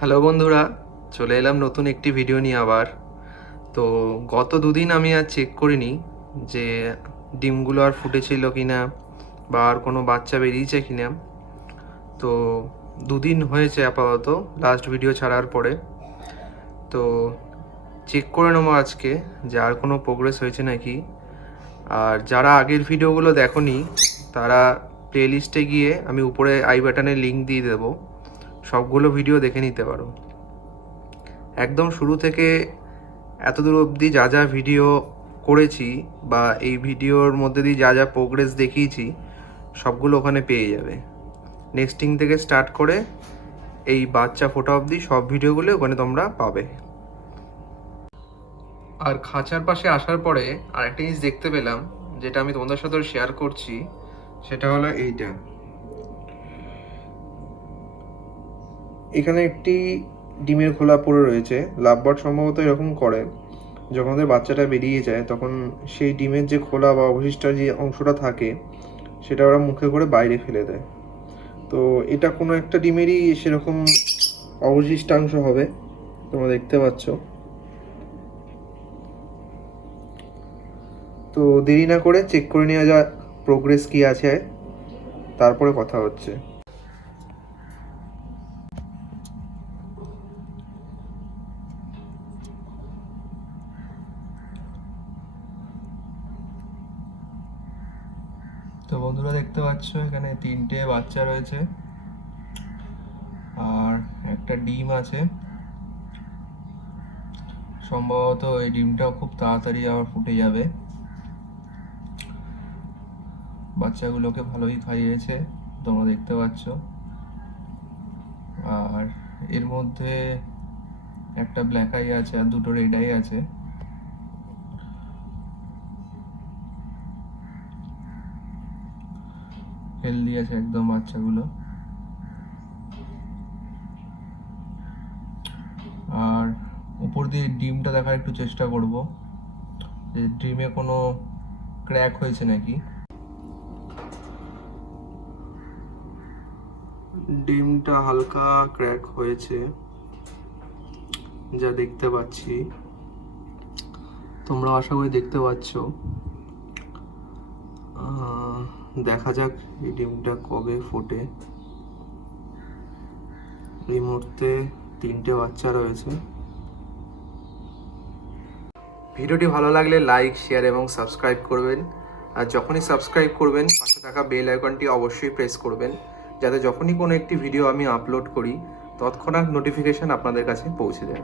Hello বন্ধুরা, চলে এলাম নতুন একটি ভিডিও নিয়ে আবার। তো গত দুদিন আমি আর চেক করিনি যে ডিমগুলো আর ফুটেছিল কিনা বা আর কোনো বাচ্চা বেরিয়েছে কিনা। তো দুদিন হয়েছে আপাতত লাস্ট ভিডিও ছাড়ার পরে। তো চেক করে নেবো আজকে যে আর কোনো প্রোগ্রেস হয়েছে নাকি। আর যারা আগের ভিডিওগুলো দেখোনি তারা প্লেলিস্টে গিয়ে আমি উপরে আই বাটনে লিঙ্ক দিয়ে দেবো, সবগুলো ভিডিও দেখে নিতে পারো। একদম শুরু থেকে এতদূর অবধি যা যা ভিডিও করেছি বা এই ভিডিওর মধ্যে দিয়ে যা যা প্রোগ্রেস দেখিয়েছি সবগুলো ওখানে পেয়ে যাবে। নেক্সটিং থেকে স্টার্ট করে এই বাচ্চা ফোটা অবধি সব ভিডিওগুলো ওখানে তোমরা পাবে। আর খাঁচার পাশে আসার পরে আরেকটা জিনিস দেখতে পেলাম, যেটা আমি তোমাদের সাথে শেয়ার করছি, সেটা হলো এইটা। এখানে একটি ডিমের খোলা পড়ে রয়েছে। লাভবার্ড সম্ভবত এরকম করে, যখন ওদের বাচ্চাটা বেরিয়ে যায় তখন সেই ডিমের যে খোলা বা অবশিষ্ট যে অংশটা থাকে সেটা ওরা মুখে করে বাইরে ফেলে দেয়। তো এটা কোনো একটা ডিমেরই সেরকম অবশিষ্টাংশ হবে, তোমরা দেখতে পাচ্ছ। তো দেরি না করে চেক করে নেওয়া যাক প্রোগ্রেস কি আছে, তারপরে কথা হচ্ছে। তো বন্ধুরা দেখতে পাচ্ছ এখানে 3টে বাচ্চা রয়েছে আর একটা ডিম আছে। সম্ভবত এই ডিমটাও খুব তাড়াতাড়ি আবার ফুটে যাবে। বাচ্চাগুলোকে ভালোই খাইয়েছে, তোমরা দেখতে পাচ্ছ। আর এর মধ্যে একটা ব্ল্যাক আই আছে আর দুটো রেড আই আছে। হেলদি আছে একদম বাচ্চাগুলো। আর উপর দিয়ে ডিমটা দেখার একটু চেষ্টা করব যে ডিমে কোনো ক্র্যাক হয়েছে নাকি। ডিমটা হালকা ক্র্যাক হয়েছে যা দেখতে পাচ্ছি, তোমরা আশা করি দেখতে পাচ্ছ। দেখা যাক এই ডিমটা কবে ফোটে। এই মুহূর্তে 3টে বাচ্চা রয়েছে। ভিডিওটি ভালো লাগলে লাইক, শেয়ার এবং সাবস্ক্রাইব করবেন। আর যখনই সাবস্ক্রাইব করবেন পাশে থাকা বেল আইকনটি অবশ্যই প্রেস করবেন, যাতে যখনই কোনো একটি ভিডিও আমি আপলোড করি তৎক্ষণাৎ নোটিফিকেশন আপনাদের কাছে পৌঁছে যায়।